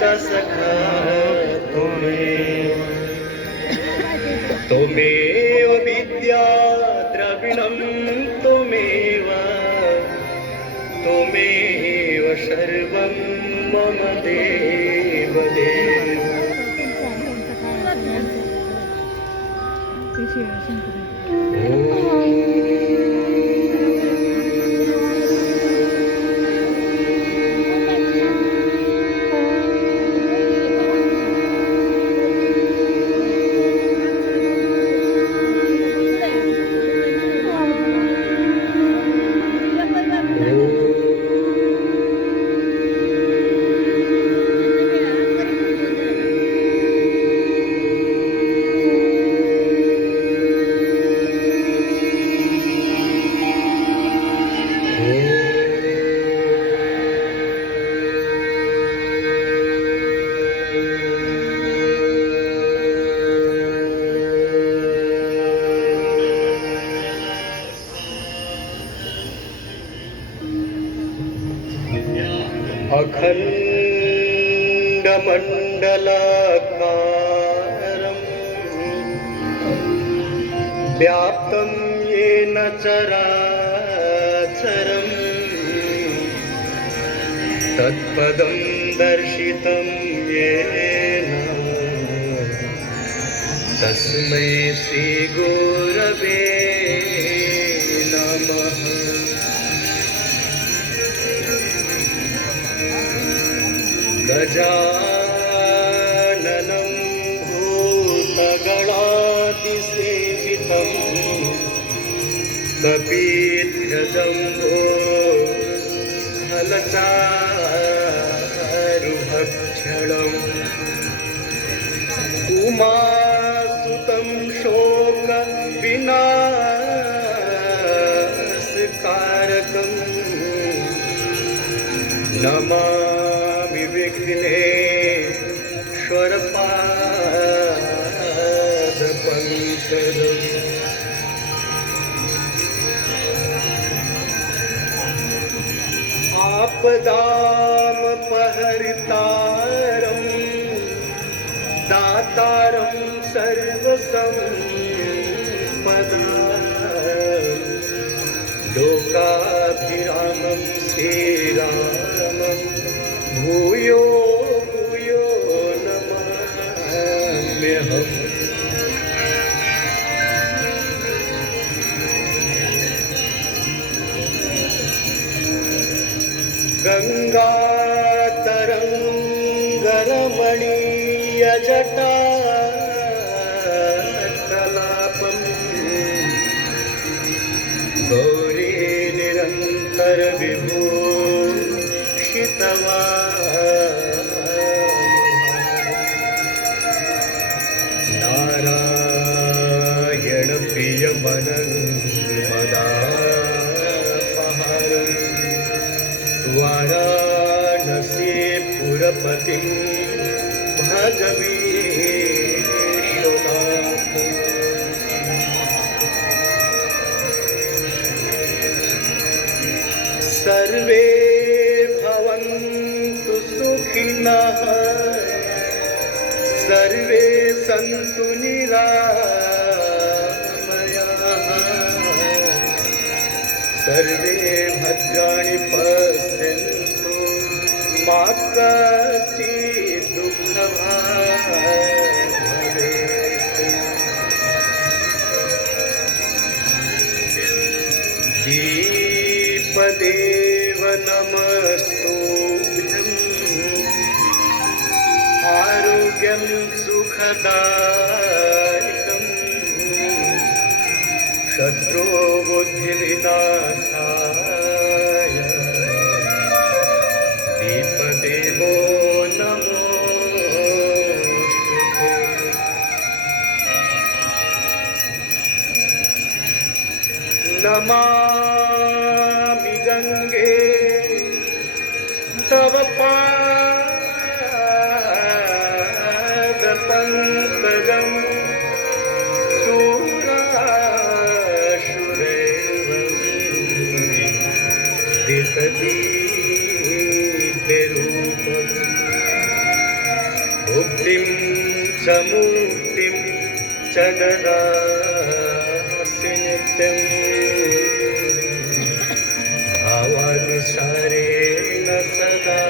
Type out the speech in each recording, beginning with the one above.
सा सखा त्वमेव विद्या द्रविणं त्वमेव सर्वं मम देव देव अखण्डमण्डलाकारं व्याप्तं येन चराचरं तत्पदं दर्शितं येन तस्मै श्रीगुरवे नमः। गजाननं भूतगणातिसेवितं कपीध्यजम्बो फलचारुभक्षणम् उमासुतं शोकविनाशकारकम् नमामि विघ्नेश्वरपादपङ्कजम्। आपदामपहर्तारं दातारं सर्वसम्पदां लोकाभिरामं श्रीरामं भूयो भूयो नमाम्यहम्। गङ्गातरङ्गरमणीयजटा कलापं गौरी निरन्तरविभूषितवा नारायणप्रियमनङ्गमदापहारम् वाराणसीपुरपतिं भज विश्वनाथम्। सर्वे भवन्तु सुखिनः सर्वे सन्तु निरामयाः सर्वे भद्राणि पश्यन्तु मा कश्चित् दुःखभाग् भवेत्। दीपदेव नमस्तुभ्यं आरोग्यं सुखदायकम् शत्रुबुद्धिविनाशाय दीपदेवो नमोस्तुते। नमामि गंगे तव पादपङ्कजं शूराशुरैव दितदीप्यरूपम्। मुक्तिं च मुक्तिं च ददासि नित्यम् भावानुसारेण सदा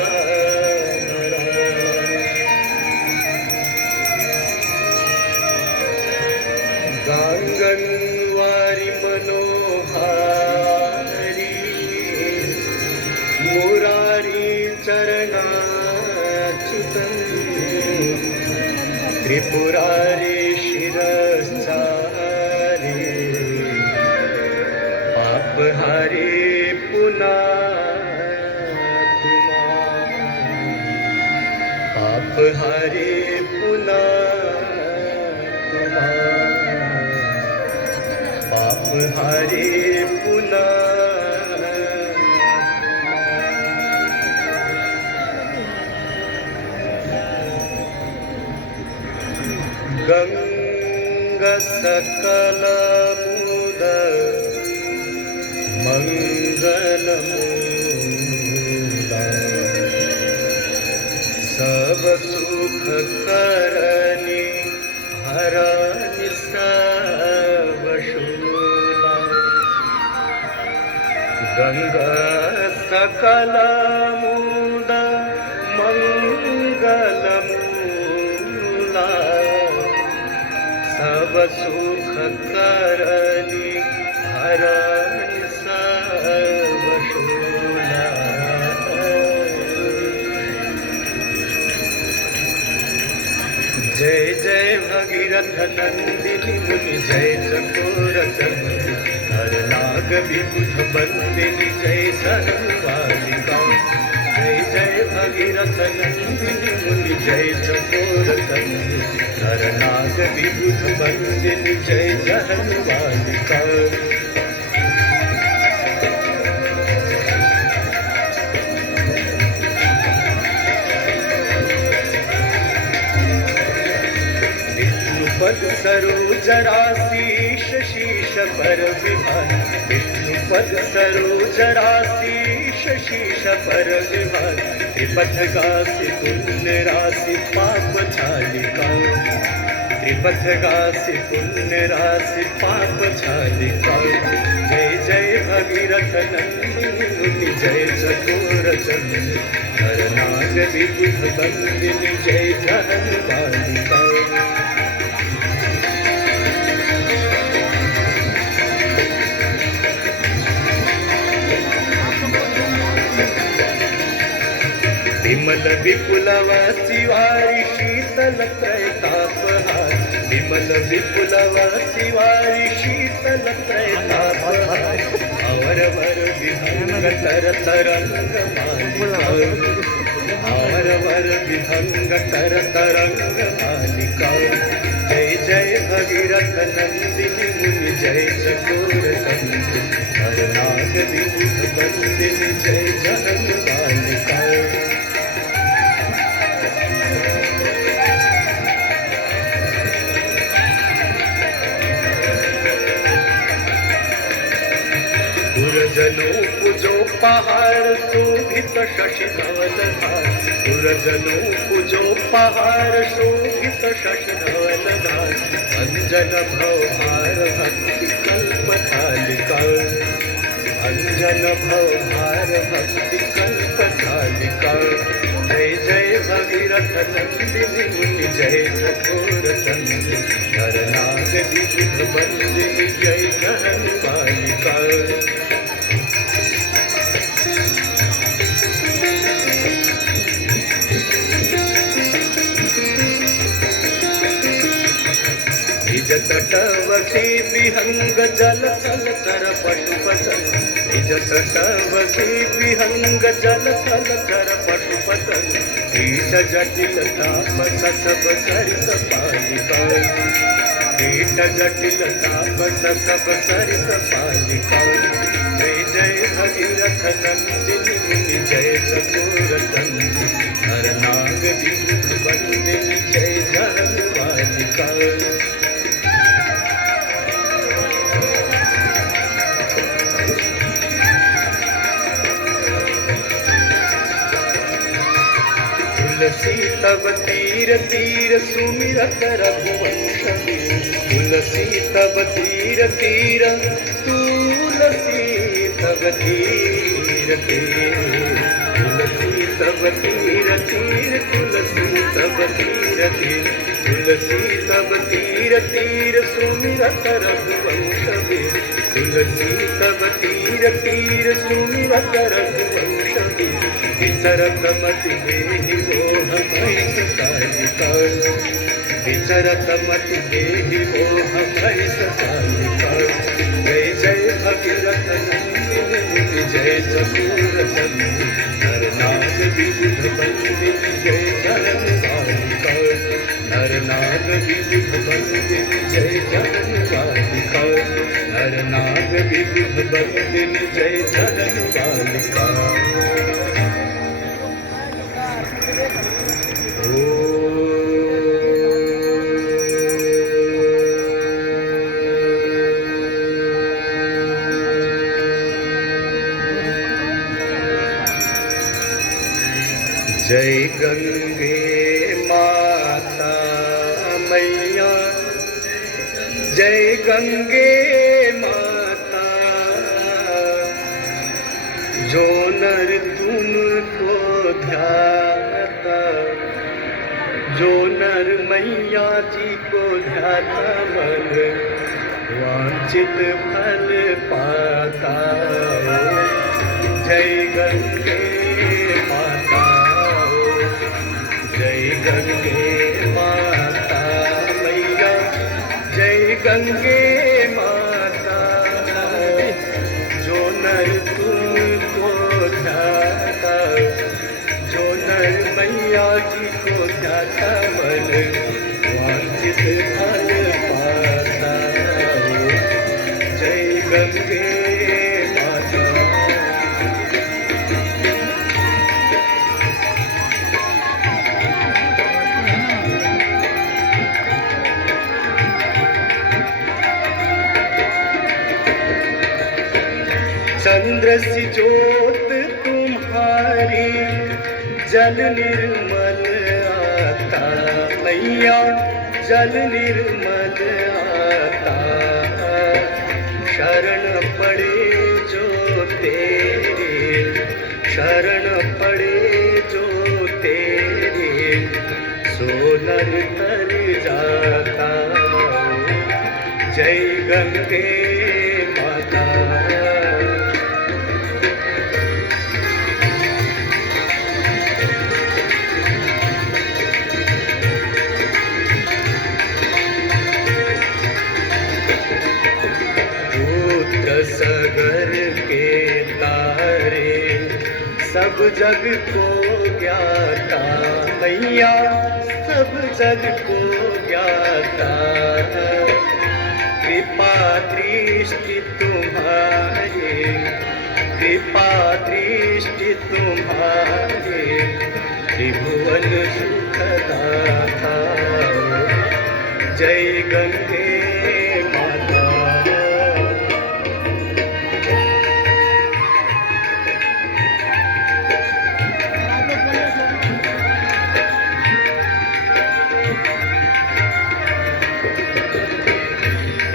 गाङ्गन्वारि मनोहारी मुरारी चरणाच्युतम् त्रिपुरारी शिरश्चारी पापहारी पुनातु मां पापहारी पुनातु मां पापहारी पुनातु गङ्गसकलमुद मङ्गलमुदा सब सुख करनी हरनि सब शूला गंगा सकलमुद मंगलमूला सब सुख करनी हरनि सब शूला जय जय भगीरथ नंदिनी मुनि जय चकोर चंद्र हर नाग विबुध बंदिनी जय सर्वालिका जय जय भगीरथ नंदिनी मुनि जय चकोर चंद्र हर नाग विबुध बंदिनी जय सर्वालिका पद सरोजराशीष शीश पर विभान विष्णुपद सरोजराशीष शीश पर विभान त्रिपथ गासी पुण्य राशि पाप छालिका त्रिपथ गासी पुण्य राशि पाप छालिका जय जय भगीरथ नंदिनी मुनि जय चकोर चंद्र हर नाग विबुध बंदिनी जय जहन बालिका विमल विपुलव शिवारी शीतल त्रैतापहार विमल विपुलव शिवारी शीतल त्रैतापहार अवर वर विहंग तर तरंग मालिका अवर वर विहंग तर तरंग मालिका जय जय भगीरथ नंदिनी मुनि जय चकोर चंद्र हर नाग विबुध बंदिनी जय जहन बालिका गुरजनो पूजो पहाड़ शोभित शशि धवल धार गुरजनो पूजो पहाड़ शोभित शशि धवल धार अंजन भवभार भक्ति कल्प थालिका अंजन भवभार भक्ति कल्प थालिका जय जय भगीरथ नंदिनी मुनि जय चकोर चंद्र हर नाग विबुध बंदिनी जय जहन बालिका निज तटवसी विहंग जल थल कर पशुपतन निज तटवसी विहंग जल थल कर पशुपतन कीट जटिल तापस सब सरिस पालिका कीट जटिल तापस सब सरिस पालिका जय जय भगीरथ नंदिनी मुनि जय चकोर चंद्र हर नाग विबुध बंदिनी जय जहन बालिका तुलसी तब तीर तीर सुमिरत रघुवंश वीर। तुलसी तब तीर तीर तुलसी तब तीर तीर तुलसी तब तीर तीर तुलसी तब तीर तीर तुलसी तब तीर तीर सुमिरत रघुवंश वीर। तुलसी तब तीर तीर सुमिरत रघुवंश वीर। विचरत मति देहि मोह भय सकालिका। विचरत मति देहि मोह भय सकालिका। जय जय भगीरथ नंदिनी जय चकोर चंद्र। नर नाग विविध वंदिनी जय जनन बालिका। नर नाग विविध वंदिनी जय जनन बालिका। नर नाग विविध वंदिनी जय जनन बालिका। जय गंगे माता मैया। जय गंगे माता। जो नर तुमको ध्याता। जो नर मैया जी को ध्याता मन वांछित फल पाता। जय गंगे माता। जय गंगे माता मैया। जय गंगे माता। जो नर तुमको ध्याता। जो नर मैया जी को ध्याता मन वांछित फल पाता। जय गंगे माता। चंद्र सी ज्योत तुम्हारी जल निर्मल आता। मैया जल निर्मल आता। शरण पड़े जो तेरे। शरण पड़े जो तेरे। सो नर तर जाता। जय गंगे माता। सगर के तारे सब जग को ज्ञाता। मैया सब जग को ज्ञाता। कृपा दृष्टि तुम्हारी। कृपा दृष्टि तुम्हारी। त्रिभुवन सुखदाता। जय गंगे माता।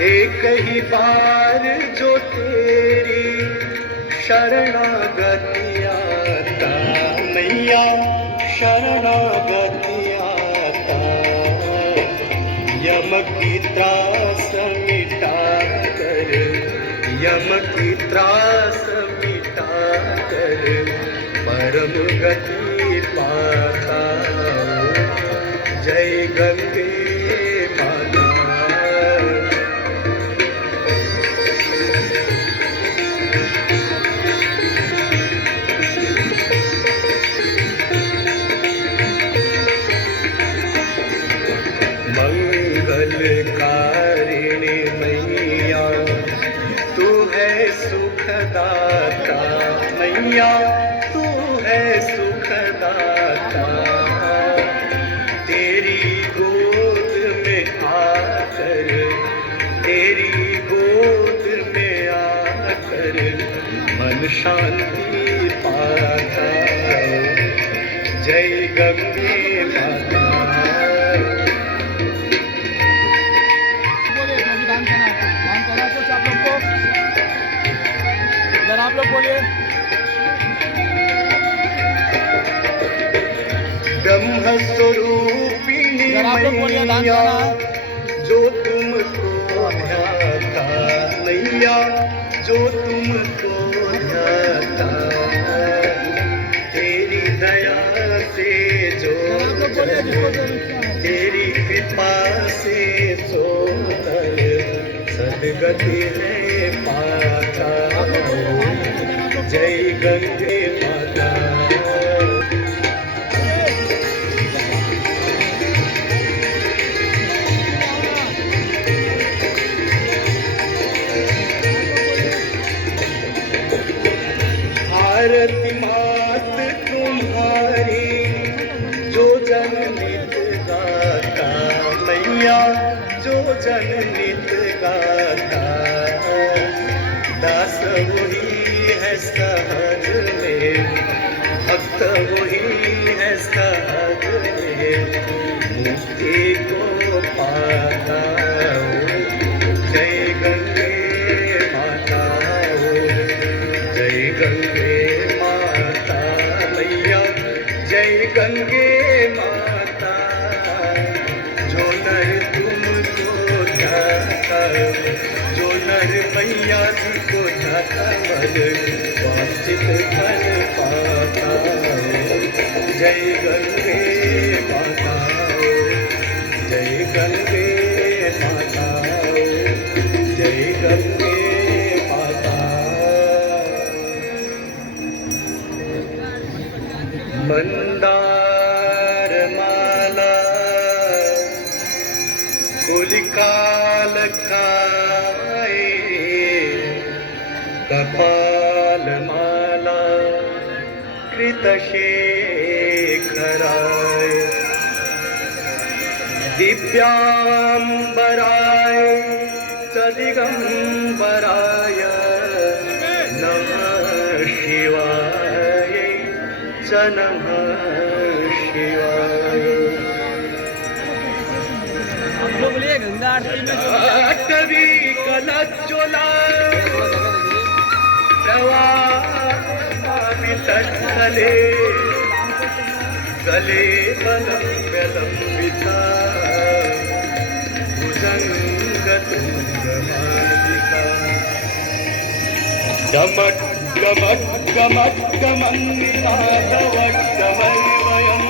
एक ही बार जो तेरी शरणागति आता। मैया शरणागति आता। यम की त्रास मिटा कर। यम की त्रास मिटा कर। परम गति पाता। जय गंगे माता। मंगलकारिणी मैया तू है सुखदाता। मैया तू है सुखदाता। जय गंगे माता। बोलिए जो भी दान करना है कुछ आप लोग को इधर आप लोग बोलिए। ब्रह्म स्वरूपिणी मैया जो तुमको ध्याता, मैया जो तुमको ध्याता, तेरी दया से जो तेरी कृपा से जो सदगति है पाता। जय गंगे माता। भारती मात तुम्हारी जो जननित गाता, मैया जो जननित गाता, दास वही है सहज में, भक्त वही है सहज में, मुक्ति को पाता। जय गंगे माता, जय गंगे माता, मैया जय गंगे माता। जो नर तुमको ध्याता, जो नर मैया जी को ध्याता, मन वांछित फल पाता। जय गंगे माता, जय गंगे माता, जय गंगे माता। मंदार माला कुलिकाल काए, कपाल माला कृतशेखराय, दिव्यांबराय सदिगंबराय नमः शिवाय, नमः शिवाय। आप लोग बोलिए गंगा आरती में जो अटवी कलज्ज्वला प्रवाहितस्थले, गले बलम्बिता भुजङ्गतुङ्गमालिका, डमट् डमट् डमट् डमन्निनादवट्टमर्वयम्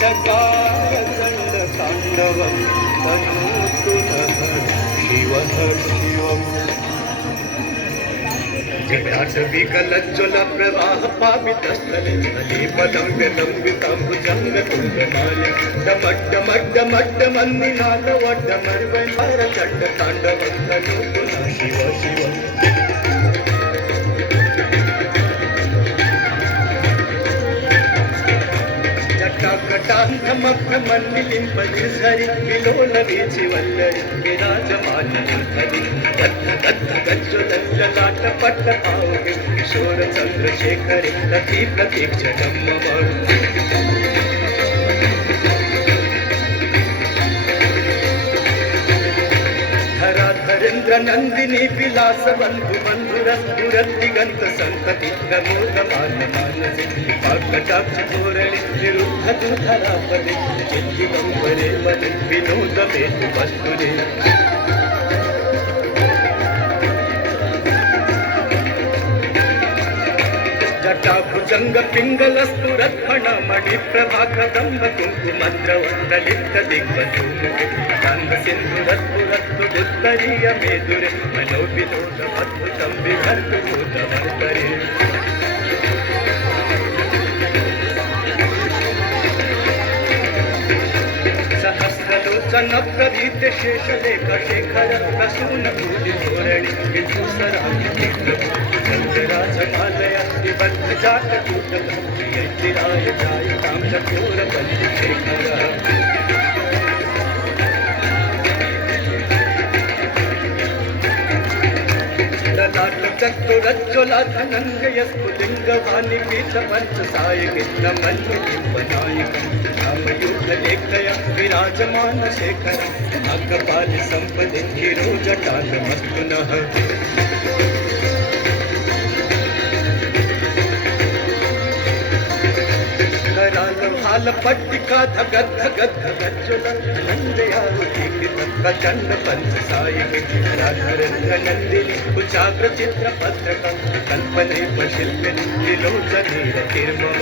चकार चण्डताण्डवं तनोतु नः शिवः शिवम्। जटाटविकलज्ज्वल प्रवाह पावितस्थले, स्थले पदम्ब्यलम्बितं भुजङ्गतुङ्गमालिका, डमड्डमड्डमड्डमन्निनादवट्टमर्वयम् चण्डताण्डवं तनोतु नः शिवः शिवम्। जटाकटान्धमग्नमन्निलिम्पनिर्झरि विलोलवीचि वल्लरि विराजमानमन्थरि, गज्ज्वलल्ललाटपट्टपावके किशोरचन्द्रशेखरे रति प्रतीक्षणं मम। धराधरेन्द्र नन्दिनी विलास बन्धु बन्धुरस्फुरद्दिगन्त सन्तति प्रमोदमान मानसे, कटाक्ष धोरणे निरुद्ध धरापदे, चिद्दिगम्बरे वने विनोद मेतु वस्तुरे। जटाभुजङ्ग पिङ्गलस्तुरत्फणमणि प्रभाकदम्ब कुङ्कुमद्रवन्दलिप्त दिग्वधूमुखे, सिन्धुरत्पुरत्तुदुत्तरीय मेदुरे, मनोविनोदमद्भुतं विभर्तु भूतवर्तरे। सहस्रलोचन प्रभीत शेषलेख शेखर प्रसून भूजि धोरणे विभूषराजि राजमालया विबद्ध जातकूटः प्रियचिराय जायतां चकोरबन्धुशेखर। ललाट जयतु रज्ज्वला धनङ्जयस्फुलिङ्गवाणि पीतपञ्चसायिके नमन्यनायकं रामयुगलेखय विराजमानशेखर नागपालि सम्पदि गिरोजटानमस्तु नः भाल पट्टिका धगत धगत धगज्जुल नंदयावती प्रचंड पंच सायिके राधरंग नंदिनी कुचाग्र चित्र पत्रक कल्पने शिल्पिनी विलोचनी रतिर्मम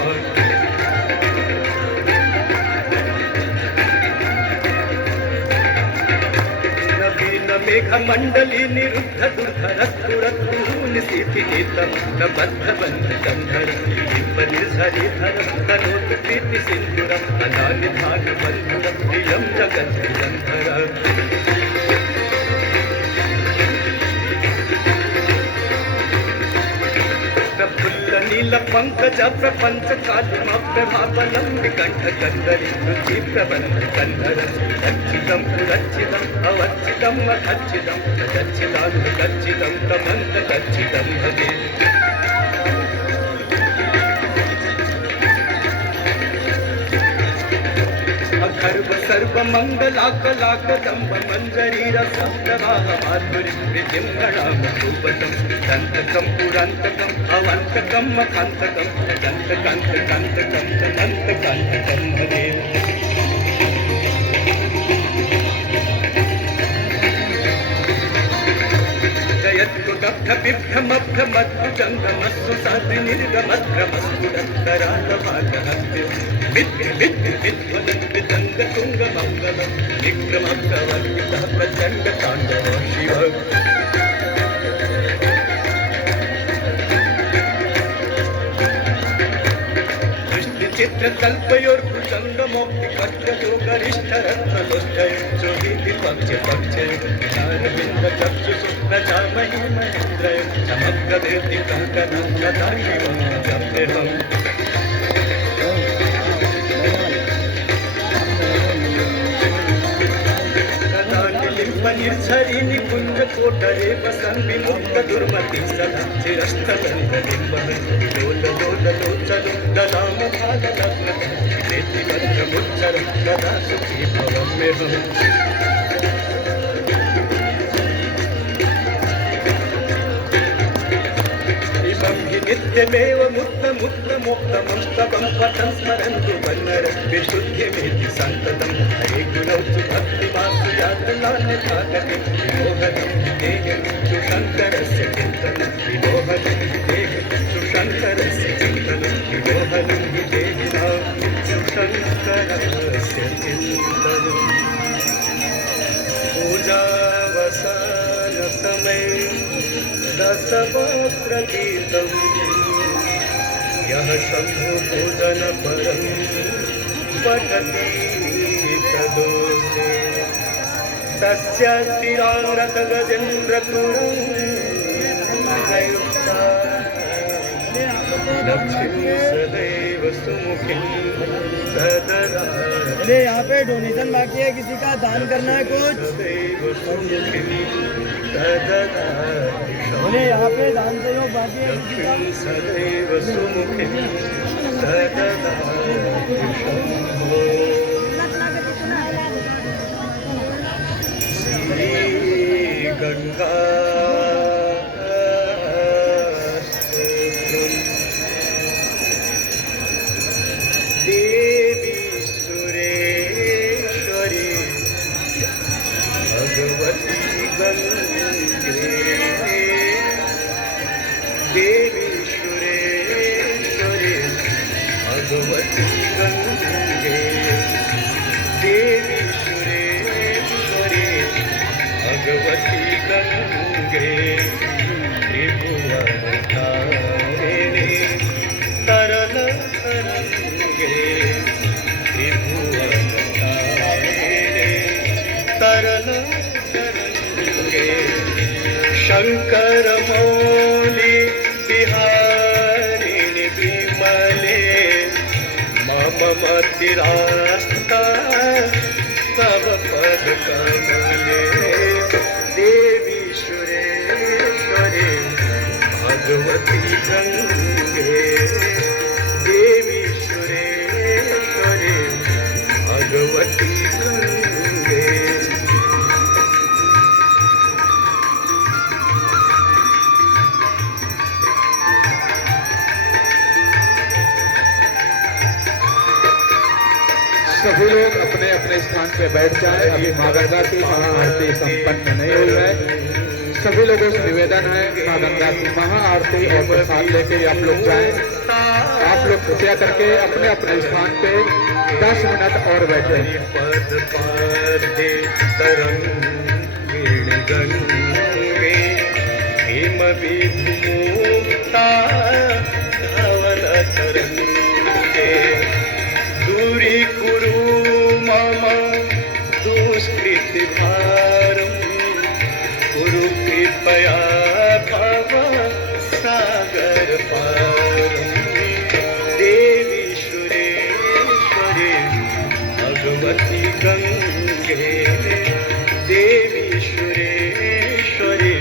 मेघ मंडली निरुद्ध दुर्धरस्तुरस्तूनि सीतिहितं न बद्धबन्ध कंधर निर्झरिधर तनोतु प्रीति सिंधुरम् अनानिधान बन्धुरम् प्रियं जगत् निरन्तर प्रफुल्ल नील पंकज प्रपंच कालिमप्रभाबलं विकण्ठ कंदरी रुचि प्रबन्ध कंधर अच्छिदं पुरच्छिदम् अवच्छिदम् अखच्छिदं गच्छिदानुगच्छिदं तमन्तगच्छिदं भजे अखर्व सर्व मंगलाकलाकदम्ब मंजरीर सप्तवाह माधुरी विजिंगणाम रूपतम दंतकं पुरांतकं अवंतकं मखांतकं दंतकांतकांतकं दंतकांतकं भजे जयत्कुटभ्रमभ्रमद्भुजङ्गमस्सु साधि निर्गमद्भ्रमस्तु दत्तरालभागहस्ते विद्य विद्य विद्वलद्विदङ्गतुङ्गमङ्गलं विक्रमप्रवर्तितः प्रचण्डताण्डव शिव चित्रकल्पयोर्भुजङ्गमोक्तिकट्टयो गरिष्ठरत्नलोष्टयो पक्षे पक्षे विचारबिन्दचक्षुषु न जामहि महेन्द्रयो समग्रवेदि कङ्कणं कदा शिवं जप्यहम् निर्झरी निकुंज कोटरे वसन विमुक्त दुर्मति सदा चिरस्थलंबिंबन लोल लोल लोचलो दलाम भाग लग्न बेटी भद्र मुच्चर गदा सुखी भवम में हम नित्यमेव मुक्त मुक्त मोक्तमस्तकं पठन् स्मरन्तु वन्नर विशुद्धिमेति सन्ततं हरे गुणौ भक्तिमासु यातनान्यथागते विमोहनं विदेहं सुशङ्करस्य चिन्तनं विमोहनं विदेहं सुशङ्करस्य चिन्तनं विमोहनं विदेहिनां सुशङ्करस्य चिन्तनं पूजावसानसमये दशवक्त्र गीतं यः शम्भु पूजन परं पठति तदोषे तस्य स्थिराङ्गत गजेन्द्रकुरं लक्ष्मीं सदैव सुमुखीं अरे यहाँ पे डोनेशन बाकी है, किसी का दान करना है कुछ? बोले यहाँ पे दान सहयोग बाकी है किसी का? सदैव सुमुखीं गंगा देवी सुरेश्वरी भगवती गंगे देवी सुरेश्वरी भगवती गंगे देवी सुरेश्वरी भगवती गंगे त्रिभुवनधारिणी तरल तरंगे त्रिभुवनधारिणी तरल तरंगे शंकर मौली बिहारिणी विमले मम मतिरास्ता तव पद कमले देवी सुरेश्वरी भगवती गंगे देवी सुरेश्वरी भगवती गंगे। सभी लोग अपने अपने स्थान पे बैठ जाए। अभी माँ गंगा की महाआरती संपन्न नहीं हुई है। सभी लोगों से निवेदन है माँ गंगा की महाआरती और प्रसाद लेके आप लोग जाएं। आप लोग कृपया करके अपने अपने स्थान पे 10 मिनट और बैठे। पद पादे तरंगिण गंगे हिम विमुक्ता धवल तरंगे दूरी कुरु मम दुष्कृति भारम कुरु कृपया भव सागर पारम। देवी सुरेश्वरी भगवती गंगे देवी सुरेश्वरी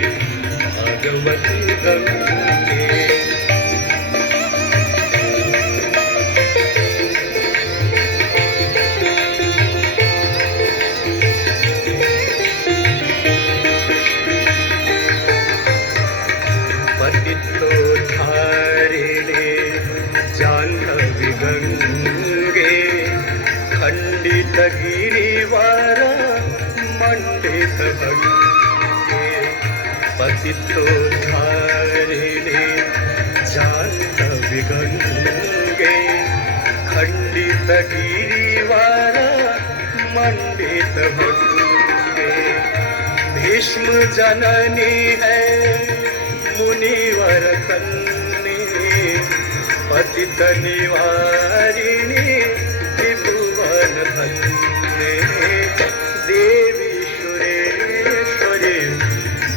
भगवती गंगे। पतितोद्धारिणे जाह्नवी गंगे खंडित गिरिवर मंडित भंगे। पतितोद्धारिणे जाह्नवी गंगे खंडित गिरिवर मंडित भंगे। भीष्म जननी है मुनिवर कन्नी पतित निवारिणी त्रिभुवन धन्ये। देवी सुरेश्वरी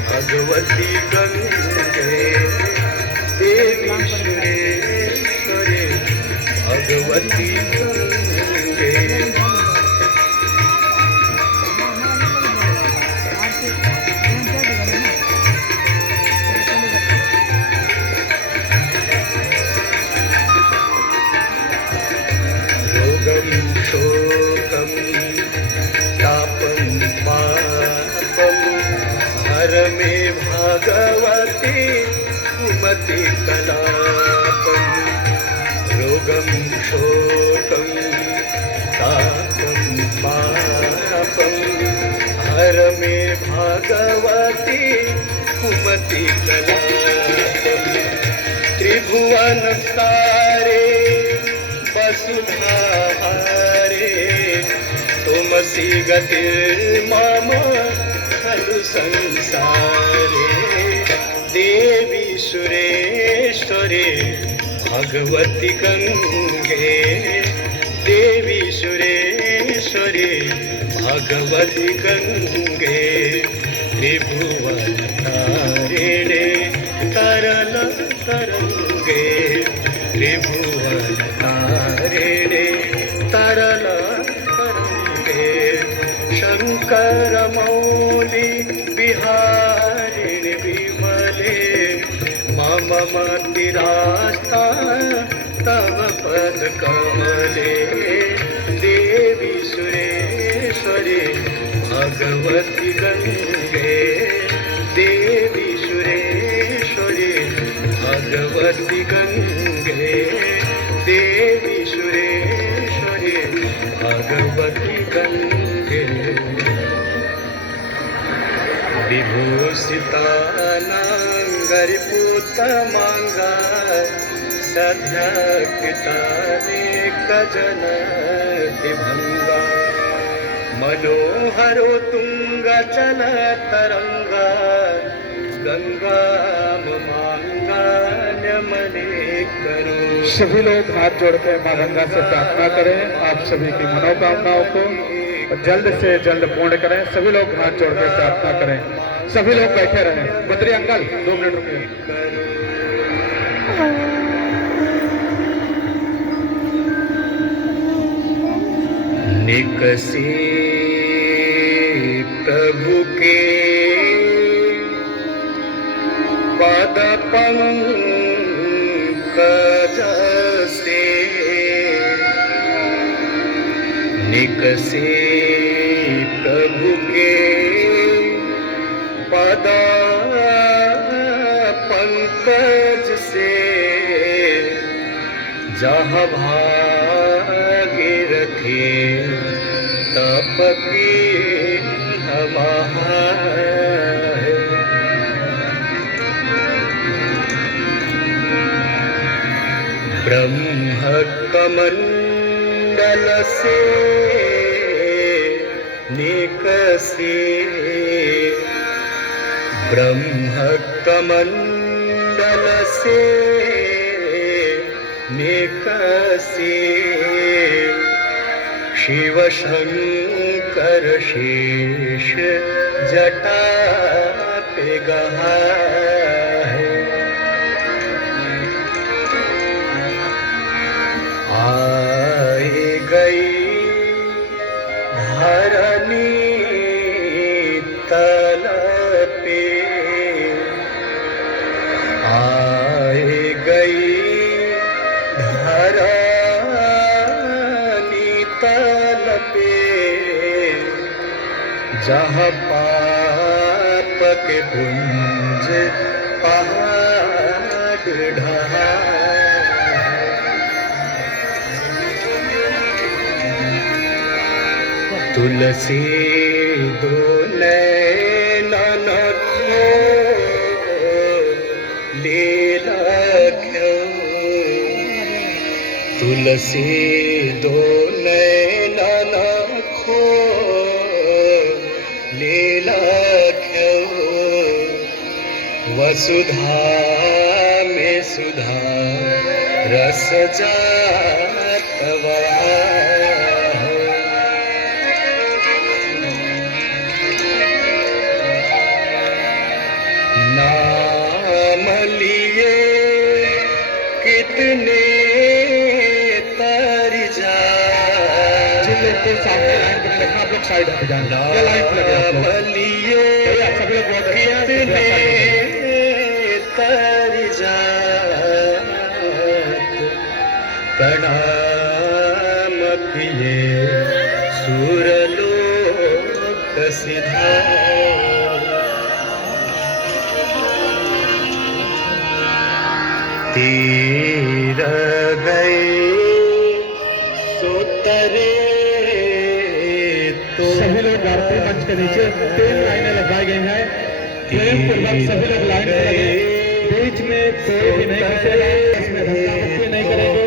भगवती गंगे देवी सुरेश्वरी भगवती गंगे। शोकं तापं पापं हर मे भगवती कुमति कलापं। रोगं शोकं तापं पापं हर मे भगवती कुमति कलापं। त्रिभुवन सारे वसुधारे तुमसी गतिर्मम खलु संसारे। देवी सुरेश्वरी भगवती गंगे देवी सुरेश्वरी भगवती गंगे। त्रिभुवन तारिणे तरल तरंगे त्रिभुवन तारिणे तरल तरंगे। शंकर मौली बिहारिणि विमले मम मतिरास्था तव पद कमले। देवी सुरेश्वरी भगवती गंगे देवी सुरेश्वरी भगवती गंगे देवी सुरेश्वरी भगवती गंगे। विभूषितानांगरिपूतमांगा सध्यकितानेक जनतिभंगा। मनोहरो तुंगचल तरंगा गंगा ममांगान्यमने करो। सभी लोग हाथ जोड़ के माँ गंगा से प्रार्थना करें। आप सभी की मनोकामनाओं को जल्द से जल्द पूर्ण करें। सभी लोग हाथ जोड़ के प्रार्थना करें। सभी लोग बैठे रहें। बद्री अंकल 2 मिनट रुकिए। निकसी प्रभु के पद पंग निकसे प्रभु के पदा पंकज से, जहाँ भागीरथी तप की हमारे, ब्रह्म कमंडल से निकसे, ब्रह्म कमंडल से निकसे, शिव शंकर शेष जटा पे गहा है। आए गई धरनी तल पे, आए गई धरनी तल पे, जहाँ पाप के पुंज पहाड़ ढहा, तुलसी दो नैनन को लीला क्यों, तुलसी दो नैनन को लीला क्यों, वसुधा में सुधा रस जातवा, नाम लिए कितने तर जा, जिन लोग को सामने लाइन पर देखा आप लोग साइड हट जाना, ये लाइन पे लगे आप लोग। नाम लिए सब लोग बहुत कितने तर जा, प्रणाम किए सुरलोक सिधार, तीर गए सोतरे तो, सभी लोग भारतीय मंच के नीचे 3 लाइनें लगाई गई हैं, प्रेम पूर्वक सभी लोग लाइन पर लगे, बीच में कोई भी नहीं घुसेगा, इसमें धक्का मुक्की नहीं करेंगे।